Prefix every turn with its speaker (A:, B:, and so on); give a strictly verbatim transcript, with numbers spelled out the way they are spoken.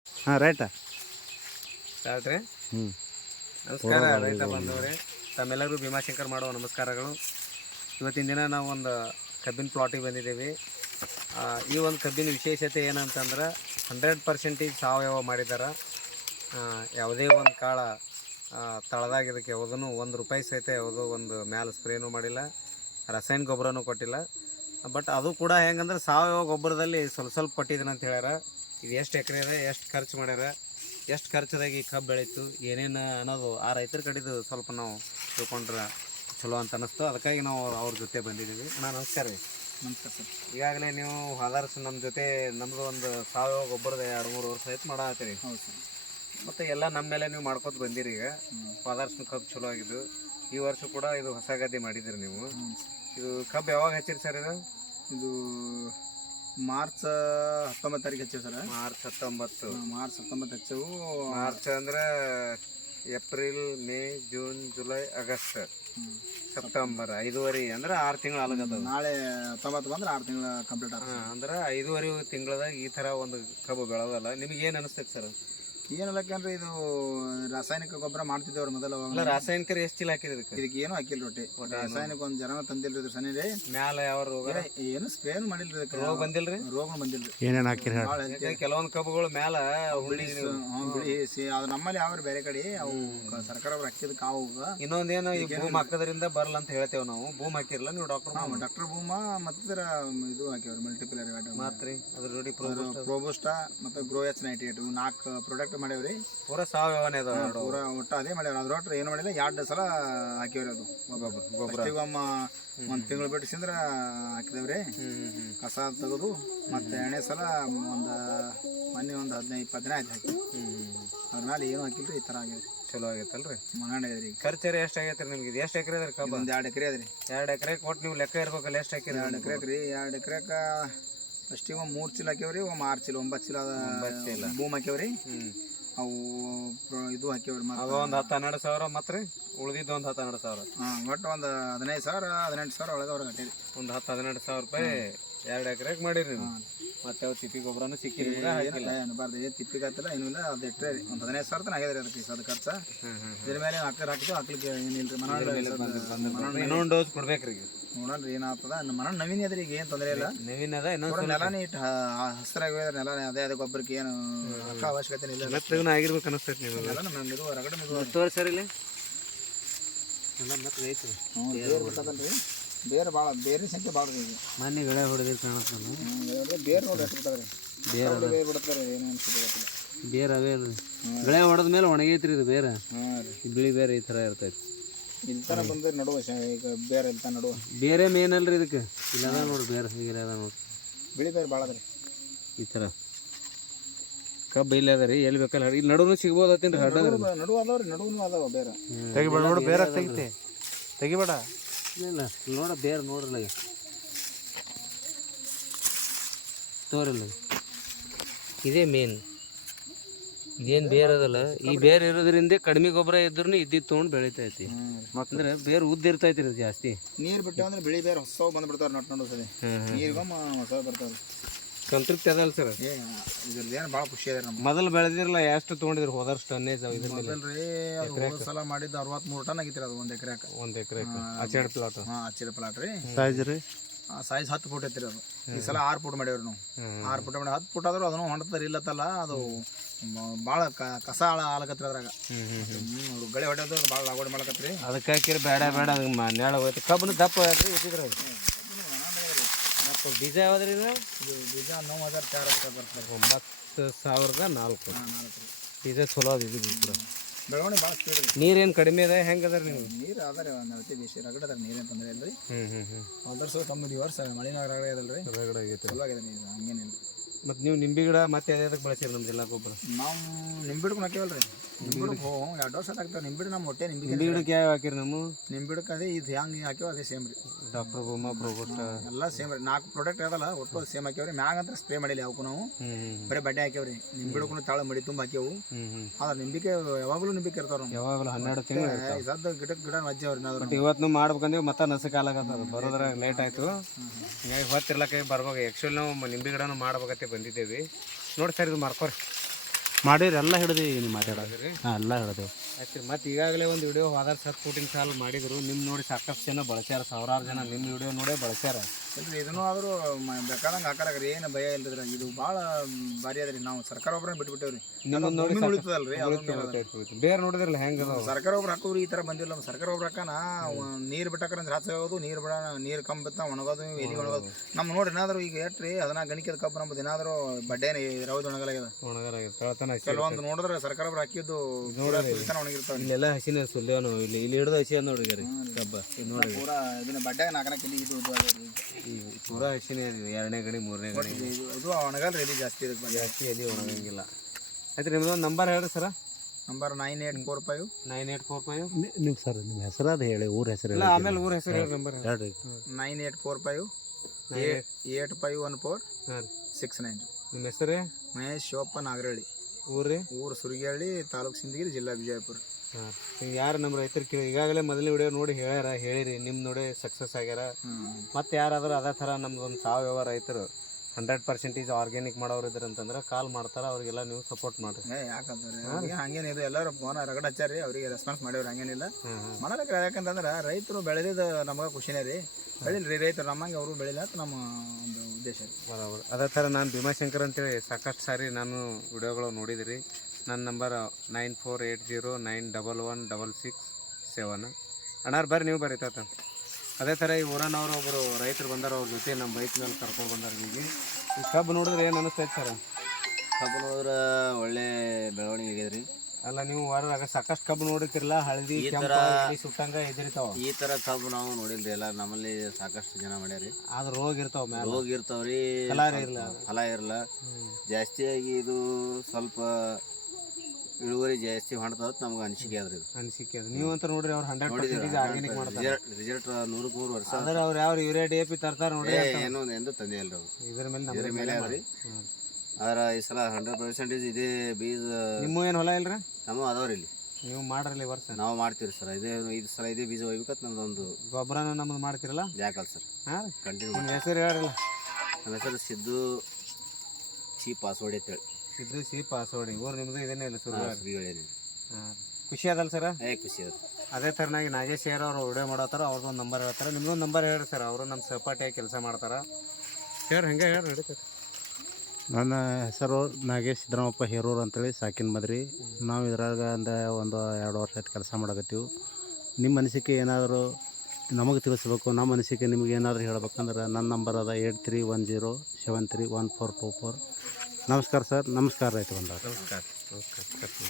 A: ಹಾಂ ರೈಟ
B: ಹೇಳ್ರಿ.
A: ಹ್ಞೂ
B: ನಮಸ್ಕಾರ ರೈತ ಬಂದವ್ರೆ, ತಮ್ಮೆಲ್ಲರಿಗೂ ಭೀಮಾಶಂಕರ್ ಮಾಡುವ ನಮಸ್ಕಾರಗಳು. ಇವತ್ತಿನ ದಿನ ನಾವು ಒಂದು ಕಬ್ಬಿನ ಪ್ಲಾಟಿಗೆ ಬಂದಿದ್ದೀವಿ. ಈ ಒಂದು ಕಬ್ಬಿನ ವಿಶೇಷತೆ ಏನಂತಂದ್ರೆ ಹಂಡ್ರೆಡ್ ಪರ್ಸೆಂಟೇಜ್ ಸಾವಯವ ಮಾಡಿದ್ದಾರೆ. ಯಾವುದೇ ಒಂದು ಕಾಳ ತಳದಾಗ ಇದಕ್ಕೆ ಯಾವುದೂ ಒಂದು ರೂಪಾಯಿ ಸಹಿತ ಯಾವುದೋ ಒಂದು ಮ್ಯಾಲೆ ಸ್ಪ್ರೇನೂ ಮಾಡಿಲ್ಲ, ರಾಸಾಯನಿಕ ಗೊಬ್ಬರನೂ ಕೊಟ್ಟಿಲ್ಲ. ಬಟ್ ಅದು ಕೂಡ ಹೆಂಗಂದ್ರೆ ಸಾವಯವ ಗೊಬ್ಬರದಲ್ಲಿ ಸ್ವಲ್ಪ ಸ್ವಲ್ಪ ಕೊಟ್ಟಿದ್ದೀನಿ ಅಂತ ಹೇಳ್ಯಾರ. ಇದು ಎಷ್ಟು ಎಕರೆ ಇದೆ, ಎಷ್ಟು ಖರ್ಚು ಮಾಡ್ಯಾರ, ಎಷ್ಟು ಖರ್ಚದಾಗಿ ಈ ಕಬ್ಬು ಬೆಳೀತು, ಏನೇನು ಅನ್ನೋದು ಆ ರೈತರ ಕಡೆದು ಸ್ವಲ್ಪ ನಾವು ತಿಳ್ಕೊಂಡ್ರೆ ಚಲೋ ಅಂತ ಅನ್ನಿಸ್ತು. ಅದಕ್ಕಾಗಿ ನಾವು ಅವ್ರ ಜೊತೆ ಬಂದಿದ್ದೀವಿ. ನಾನು ನಮಸ್ಕಾರ ರೀ.
C: ನಮಸ್ಕಾರ ಸರ್.
B: ಈಗಾಗಲೇ ನೀವು ಆಧಾರ್ಸ್ ನಮ್ಮ ಜೊತೆ ನಮ್ಮದು ಒಂದು ಸಾವಯವ ಗೊಬ್ಬರದ ಎರಡು ಮೂರು ವರ್ಷ ಆಯ್ತು ಮಾಡತ್ತೀರಿ.
C: ಹೌದು ಸರ್.
B: ಮತ್ತು ಎಲ್ಲ ನಮ್ಮ ಮೇಲೆ ನೀವು ಮಾಡ್ಕೊತ ಬಂದಿರಿ. ಈಗ ಆಧಾರ್ಸ್ನ ಕಬ್ಬು ಚಲೋ ಆಗಿದ್ದು. ಈ ವರ್ಷ ಕೂಡ ಇದು ಹೊಸ ಗದ್ದೆ ಮಾಡಿದಿರಿ ನೀವು. ಇದು ಕಬ್ಬು ಯಾವಾಗ ಹಚ್ಚಿರಿ ಸರ್? ಇದು
C: ಇದು ಮಾರ್ಚ್ ಹತ್ತೊಂಬತ್ತು ತಾರೀಕು ಹಚ್ಚೇವು ಸರ್.
B: ಮಾರ್ಚ್ ಹತ್ತೊಂಬತ್ತು
C: ಮಾರ್ಚ್ ಹತ್ತೊಂಬತ್ತು ಹಚ್ಚೇವು.
B: ಮಾರ್ಚ್ ಅಂದ್ರೆ April, May, June, July, August, September, ಐದೂವರೆ ಅಂದ್ರೆ ಆರು ತಿಂಗಳು ಆಗತ್ತದ.
C: ನಾಳೆ ಹತ್ತೊಂಬತ್ತು ಬಂದ್ರೆ ಆರು ತಿಂಗಳು ಕಂಪ್ಲೀಟ್ ಆಗ್ತದೆ.
B: ಅಂದ್ರೆ ಐದೂವರೆ ತಿಂಗಳದಾಗ ಈ ಥರ ಒಂದು ಕಬ್ಬು ಬೆಳೆದಲ್ಲ. ನಿಮ್ಗೆ ಏನು ಅನಿಸ್ತೈತೆ ಸರ್?
C: ಏನಲ್ಲಕ್ಕಂದ್ರೆ ಇದು ರಾಸಾಯನಿಕ ಗೊಬ್ಬರ ಮಾಡ್ತಿದ್ದೇವ್ರಿ ಮೊದಲು.
B: ಅಲ್ಲ, ರಾಸಾಯನಿಕ ಎಷ್ಟು ಚೀಲ ಹಾಕಿರಿ ಇದಕ್ಕೆ?
C: ಇದಕ್ಕೆ ಏನೂ ಹಾಕಿಲ್ಲ ರೊಟ್ಟಿ. ರಾಸಾಯನಿಕ ಒಂದು ಜನನ ತಂದಿಲ್ರಿ ಇದ್ರ ಸನಿ ರೀ.
B: ಮ್ಯಾಲ ಯಾವ ರೋಗ
C: ಏನು ಸ್ಪ್ರೇನು ಮಾಡಿಲ್ರಿ ಇದಕ್ಕೆ.
B: ರೋಗ ಬಂದಿಲ್ರಿ?
C: ರೋಗ ಬಂದಿಲ್ರಿ.
A: ಏನೇನು ಹಾಕಿರಿ?
B: ಕೆಲವೊಂದು ಕಬ್ಬುಗಳು ಮ್ಯಾಲ
C: ಬಿಳಿ ಬಿಳಿ ಸಿ ಅದು ನಮ್ಮಲ್ಲಿ ಯಾವ್ರಿ ಬೇರೆ ಕಡೆ ಅವು ಸರ್ಕಾರ ಅವ್ರು ಹಾಕಿದ ಕಾವು.
B: ಇನ್ನೊಂದೇನು ಈ ಭೂಮಿ ಹಾಕೋದ್ರಿಂದ ಬರಲ್ಲ ಅಂತ ಹೇಳ್ತೇವೆ ನಾವು. ಭೂಮಿ ಹಾಕಿರಲ್ಲ ನೀವು? ಡಾಕ್ಟರ್
C: ಡಾಕ್ಟರ್ ಭೂಮಾ ಮತ್ತೆ ಇದು ಹಾಕಿವ್ರಿ ಮಲ್ಟಿಪ್ಲರ್
B: ಮಾತ್ರಿ ಅದ್ರ ನೋಡಿ
C: ಪ್ರೋಬೋಸ್ಟ ಮತ್ತು ಗ್ರೋ ಎಚ್ ನೈಂಟಿ ಏಟ್ ನಾಲ್ಕು ಪ್ರಾಡಕ್ಟ್ ಮಾಡ್ಯಾವ್ರಿ.
B: ಪೂರಾ ಸಾವಯವನೇ ಅದ.
C: ಪೂರಾ ಒಟ್ಟು ಅದೇ ಮಾಡ್ಯಾರ. ಅದ್ರ ಒಟ್ಟು ಏನು ಮಾಡಿಲ್ಲ, ಎರಡು ಸಲ ಹಾಕಿವ್ರಿ. ಅದು ಗೊಬ್ಬರ ಒಂದು ತಿಂಗಳು ಬಿಟ್ಟಿಸಿಂದ್ರೆ ಹಾಕಿದೇವ್ರಿ. ಕಸ ತೆಗೆದು ಮತ್ತೆ ಎರಡನೇ ಸಲ ಒಂದು ಮೊನ್ನೆ ಒಂದು ಹದಿನೈದು ಇಪ್ಪತ್ತು ದಿನ ಆಯ್ತು ಹಾಕಿ. ಅದ್ರ ಮೇಲೆ ಏನು ಹಾಕಿಲ್ರಿ, ಈ ಥರ ಆಗ್ಯದ.
B: ಚಲೋ ಆಗೈತಲ್ರಿ?
C: ಮನಾಣ ಆಗ್ಯದ್ರಿ.
B: ಖರ್ಚರಿ ಎಷ್ಟು ಆಗೈತ್ರಿ ನಿಮ್ಗೆ? ಇದು ಎಷ್ಟು ಎಕರೆ ಅದ್ರಿ ಕಬ್ಬು?
C: ಒಂದು ಎರಡು ಎಕರೆ ಅದ್ರಿ.
B: ಎರಡು ಎಕರೆ ಕೊಟ್ಟು ನೀವು ಲೆಕ್ಕ ಇರ್ಬೇಕಲ್ಲ, ಎಷ್ಟು ಹಾಕಿರಿ?
C: ಎರಡು ಎಕರೆಗೆ ರೀ. ಎರಡು ಎಕರೆಗೆ ಫಸ್ಟಿಗೆ ಒಂದು ಮೂರು ಚೀಲ ಹಾಕ್ಯವ್ರಿ, ಒಂದು ಆರು ಚೀಲ ಒಂಬತ್ತು ಚೀಲ
B: ಚೀಲ
C: ಭೂಮಿ ಹಾಕ್ಯವ್ರಿ. ಅವು ಇದು ಹಾಕ್ಯವ್ರಿ.
B: ಅದು ಒಂದು ಹತ್ತು ಹನ್ನೆರಡು ಸಾವಿರ ಮತ್ತೆ ರೀ ಉಳಿದಿದ್ದು ಒಂದು ಹತ್ತು ಹನ್ನೆರಡು ಸಾವಿರ.
C: ಹಾಂ, ಒಟ್ಟು ಒಂದು ಹದಿನೈದು ಸಾವಿರ ಹದಿನೆಂಟು ಸಾವಿರ ಒಳಗೆ ಅವ್ರಿಗೆ ಕಟ್ಟಿರಿ.
B: ಒಂದು ಹತ್ತು ಹದಿನೆಂಟು ಸಾವಿರ ರೂಪಾಯಿ ಎರಡು ಎಕರೆಗೆ ಮಾಡಿರಿ ನೀವು. ಮತ್ತೆ ಯಾವ ತಿಪ್ಪಿ ಗೊಬ್ಬರನೂ ಸಿಕ್ಕಿರಿ?
C: ಅನ್ಬಾರ್ದು, ಏನು ತಿಪ್ಪಿಗೆ ಆಗ್ತಿಲ್ಲ, ಏನೂ ಇಲ್ಲ. ಅದು ಎಕರೆ ರೀ ಒಂದು ಹದಿನೈದು ಸಾವಿರ ತನಕ ಆಗ್ಯದ ರೀ ಅದಕ್ಕೆ. ಅದು ಖರ್ಚು ಇದ್ರ ಮೇಲೆ ಹಾಕಿ ಹಾಕಿದ್ದು ಹಾಕ್ಲಿಕ್ಕೆ ಏನಿಲ್ಲ ರೀ.
B: ಇನ್ನೊಂದು ಡೋಸ್ ಕೊಡ್ಬೇಕ್ರಿ.
C: ನೋಡೋಣ್ರಿ ಏನಾಗ್ತದ. ನಮ್ಮ ಮನ ನವೀನ ಅದ್ರಿ, ಈಗ ಏನು ತೊಂದರೆ ಇಲ್ಲ.
B: ನವೀನ್ ಅದ. ಇನ್ನೊಂದು
C: ನೆಲನೇ ಇಟ್ಟು ಹಸಿರಾಗಿ ಹೋಯ್ದ್ರೆ ನೆಲ ಅದೇ ಅದೇ ಗೊಬ್ಬರಕ್ಕೆ ಏನು ಹಾಕೋ ಅವಶ್ಯಕತೆ ಇಲ್ಲ.
B: ಆಗಿರ್ಬೇಕು ಅನಿಸ್ತೈತಿ ನೀವು.
C: ಎಲ್ಲ ನಮ್ಮ ಮೆದು ಹೊರಗಡೆ ಮೆದು
B: ತೋರಿ ಸರ್ ಇಲ್ಲಿ ಎಲ್ಲ ಮತ್ತೆ ರೈತರು
C: ಬೇರೆ ಬಿಟ್ಟದಲ್ರಿ. ಬೇರೆ ಭಾಳ ಬೇರೆ ಸಂಖ್ಯೆ ಭಾಳ ಇದೆ.
B: ಮೊನ್ನೆ ಗಿಡ ಹೊಡೆದಿರ್ ಕಾಣುತ್ತೆ.
C: ಬೇರೆ ನೋಡಿ ಹತ್ತಿರ್ತಾರೆ.
B: ಬೇರೆ
C: ಬೇರೆ ಬಿಡ್ತಾರೆ. ಏನು ಅನ್ಸುತ್ತೆ
B: ಬೇರೆ ಅವೇ ಅಲ್ರಿ. ಗಿಡ ಹೊಡೆದ ಮೇಲೆ ಒಣಗೈತ್ರಿ ಇದು ಬೇರೆ.
C: ಹಾಂ ರೀ,
B: ಬಿಳಿ ಬೇರೆ ಈ ಥರ ಇರ್ತೈತಿ.
C: ಇಲ್ಲಿ ತನಕ ಬಂದ್ರೆ ನಡುವ ಈಗ ಬೇರೆ ಇಲ್ಲಿ ತನ ನಡುವ
B: ಬೇರೆ ಮೇನ್ ಅಲ್ರಿ ಇದಕ್ಕೆ. ಇಲ್ಲ ಅದ ನೋಡ್ರಿ ಬೇರೆ, ಈಗ ಅದ ನೋಡ್ರಿ
C: ಬಿಳಿ ಬೇರೆ ಭಾಳ ಅದ ರೀ.
B: ಈ ಥರ ಕಬ್ಬು ಇಲ್ಲ ಅದ ರೀ. ಎಲ್ಲಿ ಬೇಕಲ್ಲ ಇಲ್ಲಿ ನಡುವು ಸಿಗ್ಬೋದು ಹತ್ತೀನಿ ರೀ. ಹಡ್ಡ
C: ನಡುವ ಅದಾವ ರೀ, ನಡುವು ಅದಾವ ಬೇರೆ.
A: ತೆಗಿಬೇಡ ನೋಡು, ಬೇರೆ ತೆಗಿತೆ ತೆಗಿಬೇಡ.
B: ಇಲ್ಲ ನೋಡ ಬೇರೆ ನೋಡ್ರಲ್ಲ ತೋರಿಲ್ಲ. ಇದೇ ಮೇನ್. ಇದೇನು ಬೇರೆ ಅದಲ್ಲ, ಈ ಬೇರೆ ಇರೋದ್ರಿಂದ ಕಡಿಮೆ ಗೊಬ್ಬರ ಇದ್ರೂ ಇದ್ದಿದ್ದು ತೊಗೊಂಡು ಬೆಳಿತೈತಿ. ಅಂದ್ರೆ ಬೇರೆ ಉದ್ದ ಇರ್ತೈತಿ ರೀ ಜಾಸ್ತಿ.
C: ನೀರು ಬಿಟ್ಟು ಅಂದ್ರೆ ಬಿಳಿ ಬೇರೆ ಹೊಸ ಬಂದ್ಬಿಡ್ತಾವ್ರಿ. ನಟ್ ನೋಡು ಸರಿ ನೀರಿಗೊಮ್ಮ ಹೊಸ ಬರ್ತಾವ್ರಿ.
B: ಸಂತೃಪ್ತಿ ಅದಲ್ಲ ಸರ್?
C: ಏ ಇದ್ರದ್ದು ಏನು ಭಾಳ ಖುಷಿ ಅದ ನಮ್ಗೆ.
B: ಮೊದಲು ಬೆಳೆದಿರಲ್ಲ ಎಷ್ಟು ತೊಗೊಂಡಿದ್ರು ಹೋದಷ್ಟು ಟನ್ನೇಜ್?
C: ಮೊದಲ್ರಿ ಅದು ಹೋದ ಸಲ ಮಾಡಿದ್ದು ಅರವತ್ತ್ಮೂರು ಟನ್ ಆಗಿತ್ತು ಅದು ಒಂದು ಎಕರೆಕ.
B: ಒಂದು ಎಕರೆ ಅಚೆಡ್ ಪ್ಲಾಟ್.
C: ಹಾಂ, ಅಚ್ಚಿರ ಪ್ಲಾಟ್ ರೀ.
A: ಸೈಜ್ ರೀ
C: ಸೈಜ್ ಹತ್ತು ಫುಟ್ ಐತ್ರಿ ಅದು. ಈ ಸಲ ಆರು ಫುಟ್ ಮಾಡ್ಯಾವ್ರಿ ನಾವು. ಆರು ಫುಟ್ ಮಾಡಿ ಹತ್ತು ಫುಟ್ ಆದ್ರೂ ಅದನ್ನು ಹೊಂಡ್ತಾರೆ ಇಲ್ಲತ್ತಲ್ಲ. ಅದು ಭಾಳ ಕಸ ಆಳ ಆಲಕತ್ರಿ ಅದ್ರಾಗ. ಹ್ಞೂ, ಗಳೆ ಹೊಡೆಯೋದು ಅದು ಭಾಳ ಲಾಗೋಡಿ ಮಾಡಕತ್ರಿ.
B: ಅದಕ್ಕೆ ಹಾಕಿರಿ ಬೇಡ ಬೇಡ ನೆಳ ಹೋಯ್ತು. ಕಬ್ಬನ ದಪ್ಪ ಹಾಕ್ರಿ ಇದ್ದಿದ್ರ ಬೀಜ ಯಾವ್ದ್ರಿ ಇದು?
C: ಇದು ಬೀಜ ನौ ಹಜಾರ್ ಚಾರ್ ಹತ್ತು ಬರ್ತದೆ.
B: ಒಂಬತ್ತು ಸಾವಿರದ ನಾಲ್ಕು
C: ನಾಲ್ಕು
B: ಬೀಜ ಚಲೋ ಅದು. ಇದು ಕೂಡ
C: ಬೆಳವಣಿಗೆ ಭಾಳ ಸ್ಪೀಡ್ ರೀ.
B: ನೀರೇನು ಕಡಿಮೆ ಅದ? ಹೆಂಗೆ ಅದ ರೀ ನೀವು?
C: ನೀರು ಅದ ರೀ, ಒಂದು ಅಳತೆ ಬೇಸಿ ರಗಡ ಅದ. ನೀರೇನು ತೊಂದರೆ ಇಲ್ಲ ರೀ.
B: ಹ್ಞೂ ಹ್ಞೂ ಹ್ಞೂ
C: ಒಂದು ವರ್ಷ ತೊಂಬತ್ತು ಈ ವರ್ಷ ಮಳೆನಾಗ ರಗಡ ಅದಲ್ಲ ರೀ.
B: ರಗಡ ಆಗೈತೆ.
C: ಚಲೋ ಆಗಿದೆ ನೀರು, ಹಂಗೇನಿಲ್ಲ.
B: ಮತ್ತು ನೀವು ನಿಂಬೆ ಗಿಡ ಮತ್ತೆ ಯಾವ್ದಕ್ಕೆ ಬಳಸಿರಿ ನಮ್ಮ ಜಿಲ್ಲಾ ಗೊಬ್ಬರ?
C: ನಾವು ನಿಂಬಿಡ್ಕೊಂಡು ಹಾಕೇವಲ್ಲ ರೀ. ನಿಂಬಿಡಕ್ಕೆ ಹೋ ಎರಡು ವರ್ಷ ಆಗ್ತದೆ. ನಿಂಬಿಡು ನಮ್ಮ ಹೊಟ್ಟೆ ನಿಂಬೆ
B: ನಿಂಬೆ ಗಿಡಕ್ಕೆ ಯಾವ ಹಾಕಿರಿ? ನಮ್ಮ
C: ನಿಂಬಿಡಕ್ಕೆ ಅದೇ ಇದು ಹೆಂಗೆ ಹಾಕ್ಯವ ಅದೇ ಸೇಮ್ ರೀ.
B: ಡಾಕ್ಟರ್ ಭೂಮಾ ಪ್ರೋಬೋಸ್ಟ
C: ಎಲ್ಲ ಸೇಮ್ ರೀ. ನಾಲ್ಕು ಪ್ರಾಡಕ್ಟ್ ಅದಲ್ಲ ಒಟ್ಟು ಅದು ಸೇಮ್ ಹಾಕ್ಯವ್ರಿ. ಮ್ಯಾಗ ಅಂತ ಸ್ಪ್ರೇ ಮಾಡಿಲ್ಲ ಯಾವಕ್ಕೂ ನಾವು. ಬರೀ ಬಡ್ಡೆ ಹಾಕ್ಯವ್ರಿ. ನಿಂಬಿಡಕ್ಕೂ ತಾಳ ಮಡಿ ತುಂಬ ಹಾಕ್ಯವು. ಆದ್ರೆ ನಿಂಬಿಕೆ ಯಾವಾಗಲೂ ನಿಂಬಿಕೆ ಇರ್ತಾವ ನಾವು.
B: ಯಾವಾಗಲೂ ಹನ್ನೆರಡು ತಿಂಗಳು
C: ಸದ್ದು ಗಿಡಕ್ಕೆ ಗಿಡ ಮಜ್ಜವ್ರಿ. ನಾವು
B: ಇವತ್ತು ಮಾಡ್ಬೇಕಂದ್ರೆ ಮತ್ತೆ ನಸಕಾಲಾಗತ್ತದ. ಬರೋದ್ರಾಗ ಲೇಟ್ ಆಯಿತು. ಹಿಂಗಾಗಿ ಹೊತ್ತಿರ್ಲಕ್ಕೆ ಬರ್ಬೇಕು. ಆ್ಯಕ್ಚುಲಿ ನಾವು ನಿಂಬೆ ಗಿಡನೂ ಮಾಡ್ಬೇಕತ್ತೆ ಬಂದಿದ್ದೇವೆ. ನೋಡಿ ಸರ್, ಇದು ಮಾರ್ಕೋರಿ.
A: ಮಾಡಿರಿ ಎಲ್ಲ ಹಿಡ್ದು ನೀವು ಮಾತಾಡೋದು ಹಾಂ ಎಲ್ಲ ಹಿಡ್ದೇವು
B: ಆಯ್ತು ರೀ ಮತ್ತು ಈಗಾಗಲೇ ಒಂದು ವಿಡಿಯೋ ಹೋದಾರ ಸತ್ ಕೋಟಿಂಗ್ ಸಾಲ ಮಾಡಿದ್ರು ನಿಮ್ಮ ನೋಡಿ ಸಾಕಷ್ಟು ಜನ ಬಳಸ್ಯಾರ, ಸಾವಿರಾರು ಜನ ನಿಮ್ಮ ವಿಡಿಯೋ ನೋಡೇ ಬಳಸ್ಯಾರ.
C: ಇಲ್ರಿ ಇದನ್ನು ಆದರೂ ಬೇಕಾದಂಗೆ ಹಾಕಲಾಗ್ರಿ, ಏನು ಭಯ ಇಲ್ದಿದ್ರ ಇದು ಭಾಳ ಭಾರಿ ಅದ ರೀ. ನಾವು ಸರ್ಕಾರ ಒಬ್ಬರನ್ನ ಬಿಟ್ಬಿಟ್ಟೇವ್ರಿ,
B: ನಿಮ್ಮನ್ನು ನೋಡಿ
C: ಉಳಿತದಲ್ರಿ.
B: ಬೇರೆ ನೋಡಿದ್ರಲ್ಲ ಹೆಂಗೆ
C: ಸರ್ಕಾರ ಒಬ್ರು ಹಾಕೋರು ಈ ಥರ ಬಂದಿಲ್ಲ. ಸರ್ಕಾರ ಒಬ್ರು ಹಾಕನ ನೀರು ಬಿಟ್ಟಾಕಂದ್ರೆ ರಾತ್ರಿ ಆಗೋದು, ನೀರು ಬಿಡ ನೀರು ಕಮ್ಮಿ ಬಿತ್ತ ಒಣಗೋದು, ಎಲಿ ಒಣಗೋದು. ನಮ್ಮ ನೋಡಿ ಏನಾದರೂ ಈಗ ಎಟ್ರಿ ಅದನ್ನ ಗಣಿಕದ ಕಬ್ಬು ನಮ್ಮದು ಏನಾದರೂ ಬಡ್ಡೇನೆ ರೌದು ಒಣಗಲಾಗ್ಯದ. ಕೆಲವೊಂದು ನೋಡಿದ್ರೆ ಸರ್ಕಾರ ಒಬ್ರು ಹಾಕಿದ್ದು ಒಣಗಿರ್ತಾವೆ.
B: ಇಲ್ಲೆಲ್ಲ ಹಸಿನ ಸುಲ್ಲೇನು ಇಲ್ಲಿ ಇಲ್ಲಿ ಹಿಡಿದು ಹಸಿ ಅಂದ್ ನೋಡಿದ್ರಿ ಕಬ್ಬ ನೋಡಿ
C: ಪೂರಾ ಇದನ್ನ ಬಡ್ಡ್ಯಾಗ ನಾಲ್ಕನಕ್ಕೆ ಇಲ್ಲಿ ಇದು
B: ಪೂರಾ ಹಸಿನೇ ಎರಡನೇ ಗಣಿ ಮೂರನೇ ಗಣಿ
C: ಇದು ಒಣಗಲ್ರಿ ಎಲ್ಲಿ ಜಾಸ್ತಿ ಇದಕ್ಕೆ
B: ಜಾಸ್ತಿ ಎಲ್ಲಿ ಒಣಗಂಗಿಲ್ಲ. ಆಯ್ತು ನಿಮ್ದು ಒಂದು ನಂಬರ್ ಹೇಳ್ರಿ sir.
C: Number nine eight four five
B: nine eight four five
A: ನಿಮ್ಮ ಸರ್ ನಿಮ್ಮ ಹೆಸರು ಅದು ಹೇಳಿ, ಊರ ಹೆಸರು
B: ಇಲ್ಲ ಆಮೇಲೆ ಊರ ಹೆಸರು ಹೇಳಿ ನಂಬರ್
A: ಹೇಳ್ರಿ.
C: Nine eight four five eight five one four
B: ಹಾಂ
C: ಸಿಕ್ಸ್ ನೈನ್.
B: ನಿಮ್ಮ ಹೆಸರು
C: ಮಹೇಶ್ ಶಿವಪ್ಪ ನಾಗರಹಳ್ಳಿ,
B: ಊರು
C: ಊರು ಸುರಗಿಹಳ್ಳಿ, ತಾಲೂಕು ಸಿಂದಗಿರಿ, ಜಿಲ್ಲಾ ವಿಜಯಪುರ.
B: ಹಾಂ ಹಿಂಗೆ ಯಾರು ನಮ್ಮ ರೈತರು ಕೇಳಿ ಈಗಾಗಲೇ ಮೊದಲನೇ ವಿಡಿಯೋ ನೋಡಿ ಹೇಳ್ಯಾರ, ಹೇಳಿರಿ ನಿಮ್ಮ ನೋಡಿ ಸಕ್ಸಸ್ ಆಗ್ಯಾರ. ಮತ್ತು ಯಾರಾದರೂ ಅದೇ ಥರ ನಮ್ದು ಒಂದು ಸಾವಯವ ರೈತರು ಹಂಡ್ರೆಡ್ ಪರ್ಸೆಂಟೇಜ್ ಆರ್ಗ್ಯಾನಿಕ್ ಮಾಡೋರು ಇದ್ರ ಅಂತಂದ್ರೆ ಕಾಲ್ ಮಾಡ್ತಾರೆ, ಅವ್ರಿಗೆಲ್ಲ ನೀವು ಸಪೋರ್ಟ್ ಮಾಡಿರಿ.
C: ಏ ಯಾಕಂದ್ರೆ ಅವ್ರಿಗೆ ಹಂಗೇನಿದೆ, ಎಲ್ಲರೂ ಫೋನ್ ರಗಡ್ ಹಚ್ಚಾರಿ, ಅವರಿಗೆ ರೆಸ್ಪಾನ್ಸ್ ಮಾಡ್ಯಾವ್ರಿ, ಹಂಗೇನಿಲ್ಲ ಮಾಡಲಕ್ಕ. ಯಾಕಂತಂದ್ರೆ ರೈತರು ಬೆಳೆದಿದ್ದು ನಮಗೆ ಖುಷಿನೇ ರೀ. ಬೆಳಿಲ್ರಿ ರೈತರು ನಮ್ಮಂಗೆ ಅವರು ಬೆಳಿಲ್ಲ ಅಂತ ನಮ್ಮ ಒಂದು ಉದ್ದೇಶ ರೀ.
B: ಬರೋಬರ್. ಅದೇ ಥರ ನಾನು ಭೀಮಾಶಂಕರ್ ಅಂತೇಳಿ ಸಾಕಷ್ಟು ಸಾರಿ ನಾನು ವಿಡಿಯೋಗಳು ನೋಡಿದಿರಿ. ನನ್ನ number nine four eight zero nine double one double six seven. ಅಣ್ಣಾರು ಬರ್ರಿ, ನೀವು ಬರ್ರಿ ತಾತ. ಅದೇ ಥರ ಈ ಊರನವರು ಒಬ್ಬರು ರೈತರು ಬಂದಾರ, ಅವ್ರ ಜೊತೆ ನಮ್ಮ ಬೈಕ್ ಮೇಲೆ ಕರ್ಕೊಂಡು ಬಂದಾರ. ಈಗ ಈ ಕಬ್ಬು ನೋಡಿದ್ರೆ ಏನು ಅನ್ನಿಸ್ತೈತೆ ಸರ್?
D: ಕಬ್ಬು ನೋಡಿದ್ರೆ ಒಳ್ಳೆ ಬೆಳವಣಿಗೆ ಆಗ್ಯದ ರೀ.
B: ಅಲ್ಲ ನೀವು ಹೊರಗೆ ಸಾಕಷ್ಟು ಕಬ್ಬು ನೋಡಿರ್ತಿರಲ್ಲ, ಹಳದಿ ಸುಟ್ಟಂಗ ಎದಿರ್ತಾವ.
D: ಈ ಥರ ಕಬ್ಬು ನಾವು ನೋಡಿಲ್ರಿ, ಎಲ್ಲ ನಮ್ಮಲ್ಲಿ ಸಾಕಷ್ಟು ಜನ ಮಾಡ್ಯಾರಿ.
B: ಆದ್ರೆ ರೋಗ ಇರ್ತಾವ, ಮ್ಯಾಲ
D: ರೋಗ ಇರ್ತಾವ್ರಿ,
B: ಫಲ ಇರಲ್ಲ
D: ಫಲ ಇರಲ್ಲ. ಜಾಸ್ತಿಯಾಗಿ ಇದು ಸ್ವಲ್ಪ ಇಳುವರಿ ಜಾಸ್ತಿ ಹೊಂಡ್ತದ ನಮ್ಗೆ ಅನಿಸಿಕೆ ಅದ್ರಿ. ಇದು
B: ಅನಿಸಿಕೆ ಅದು ನೀವು ಅಂತ ನೋಡ್ರಿ, ಅವ್ರು ಹಂಡ್ರೆಡ್ ಪರ್ಸೆಂಟೇಜ್ ಆರ್ಗ್ಯಾನಿಕ್ ಮಾಡ್ತಾರೆ.
D: ರಿಸಲ್ಟ್ ನೂರಕ್ಕೆ ನೂರು ವರ್ಷ
B: ಅಂದ್ರೆ ಅವ್ರು ಯಾವ ಯೂರಿಯಾ ಡಿ ಎ ಪಿ ತರ್ತಾರೆ ನೋಡಿ,
D: ಏನೋ ಎಂದು ತಂದೆ ಅಲ್ರಿ ಅವ್ರು.
B: ಇದ್ರ ಮೇಲೆ
D: ಇದ್ರ ಮೇಲೆ ಅದ್ರಿ. ಆದ್ರೆ ಈ ಸಲ ಹಂಡ್ರೆಡ್ ಪರ್ಸೆಂಟೇಜ್ ಇದೇ ಬೀಜ.
B: ನಿಮ್ಮ ಏನು ಹೊಲ ಇಲ್ರಿ?
D: ನಮ್ಮ ಅದಾವ್ರಿ ಇಲ್ಲಿ.
B: ನೀವು ಮಾಡ್ರಲ್ಲ ವರ್ಷ?
D: ನಾವು ಮಾಡ್ತೀವಿ ಸರ್. ಇದೇ ಇದು ಸಲ ಇದೇ ಬೀಜ ಒಯ್ಬೇಕಂತ ನಮ್ದೊಂದು.
B: ಗೊಬ್ಬರನ ನಮ್ದು ಮಾಡ್ತಿರಲ್ಲ?
D: ಜಾಕಲ್ ಸರ್.
B: ಹಾಂ
D: ಕಂಟಿನ್ಯೂ.
B: ನಿಮ್ಮ ಹೆಸರು ಹೇಳಿರಲ್ಲ?
D: ನಮ್ಮ ಹೆಸರು ಸಿದ್ದು ಚೀ ಪಾಸ್ವರ್ಡ್ ಅಂತೇಳಿ.
B: ಸಿದ್ದು ಸಿ ಪಾಸೋಡಿ. ಊರು ನಿಮ್ಮದು ಇದೇನೇ ಇಲ್ಲ ಸುರುಳಿ? ಹಾಂ. ಖುಷಿ ಅದಲ್ಲ ಸರ?
D: ಏ ಖುಷಿ ಅದ.
B: ಅದೇ ಥರನಾಗಿ ನಾಗೇಶ್ ಯಾರು ಅವ್ರು ವಿಡಿಯೋ ಮಾಡತ್ತಾರ, ಅವ್ರದ್ದೊಂದು ನಂಬರ್ ಹೇಳ್ತಾರೆ. ನಿಮ್ದೊಂದು ನಂಬರ್ ಹೇಳ್ರಿ ಸರ್. ಅವರು ನಮ್ಮ ಸಹಪಾಠಿಯಾಗಿ ಕೆಲಸ ಮಾಡ್ತಾರೆ. ಹೇಳ್ರಿ, ಹಂಗೆ ಹೇಳ್ರಿ, ನಡೀತದೆ.
A: ನನ್ನ ಹೆಸರು ನಾಗೇಶ್ ಸಿದ್ದರಾಮಪ್ಪ ಹೇರೂರು ಅಂತೇಳಿ ಸಾಕಿನ ಮದ್ರಿ. ನಾವು ಇದ್ರಾಗ ಅಂದ ಒಂದು ಎರಡು ವರ್ಷ ಆಯ್ತು ಕೆಲಸ ಮಾಡಕತ್ತೀವಿ. ನಿಮ್ಮ ಅನಿಸಿಕೆ ಏನಾದರೂ ನಮಗೆ ತಿಳಿಸ್ಬೇಕು, ನಮ್ಮ ಅನಿಸಿಕೆ ನಿಮ್ಗೆ ಏನಾದರೂ ಹೇಳ್ಬೇಕಂದ್ರೆ ನನ್ನ ನಂಬರ್ ಅದ eight three one zero seven three one four two four. ನಮಸ್ಕಾರ ಸರ್. ನಮಸ್ಕಾರ ರೈತ ಬಂದ.
B: ನಮಸ್ಕಾರ. ನಮಸ್ಕಾರ.